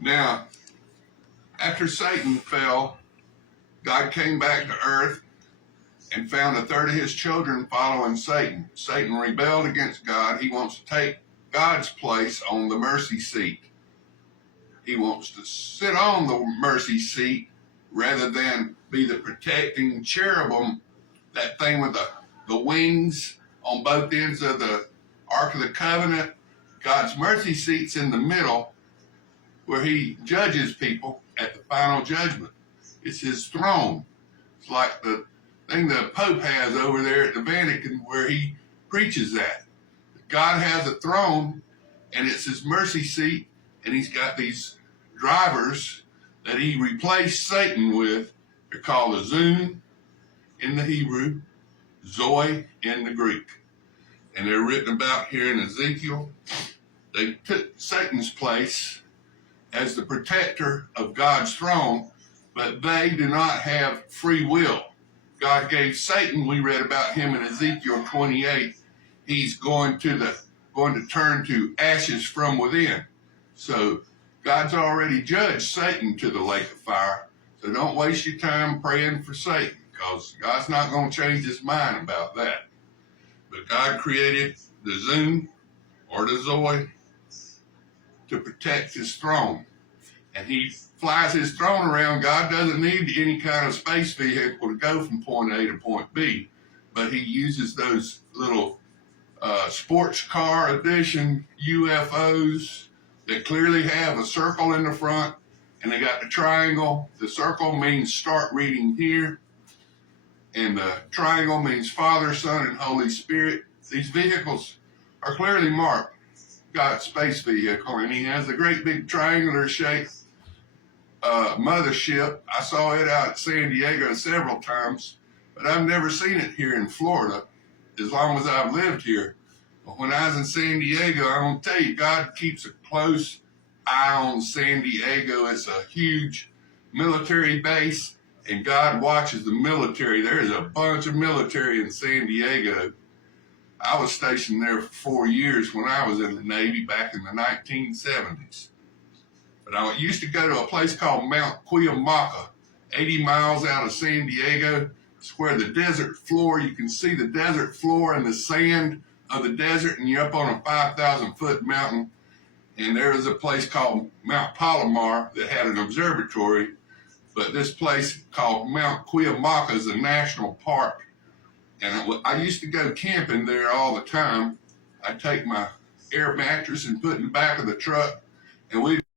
Now, after Satan fell, God came back to earth and found a third of his children following Satan. Satan rebelled against God. He wants to take God's place on the mercy seat. He wants to sit on the mercy seat rather than be the protecting cherubim, that thing with the wings on both ends of the Ark of the Covenant. God's mercy seat's in the middle where he judges people at the final judgment. It's his throne. It's like the thing the Pope has over there at the Vatican where he preaches that. God has a throne and it's his mercy seat, and he's got these drivers that he replaced Satan with. They're called Azun in the Hebrew, Zoe in the Greek. And they're written about here in Ezekiel. They took Satan's place as the protector of God's throne, but they do not have free will. God gave Satan, we read about him in Ezekiel 28, he's going to turn to ashes from within. So God's already judged Satan to the lake of fire. So don't waste your time praying for Satan, because God's not going to change his mind about that. But God created the Zun, or the Zoe, to protect his throne. And he flies his throne around. God doesn't need any kind of space vehicle to go from point A to point B, but he uses those little sports car edition UFOs that clearly have a circle in the front, and they got the triangle. The circle means start reading here, and the triangle means Father, Son, and Holy Spirit. These vehicles are clearly marked God's space vehicle, and he has a great big triangular shaped mothership. I saw it out at San Diego several times, but I've never seen it here in Florida as long as I've lived here. But when I was in San Diego, I'm going to tell you, God keeps a close eye on San Diego. It's a huge military base, and God watches the military. There's a bunch of military in San Diego. I was stationed there for 4 years when I was in the Navy back in the 1970s. But I used to go to a place called Mount Cuyamaca, 80 miles out of San Diego. It's where the desert floor, you can see the desert floor and the sand of the desert, and you're up on a 5,000-foot mountain. And there was a place called Mount Palomar that had an observatory, but this place called Mount Cuyamaca is a national park. And I used to go camping there all the time. I'd take my air mattress and put it in the back of the truck, and we'd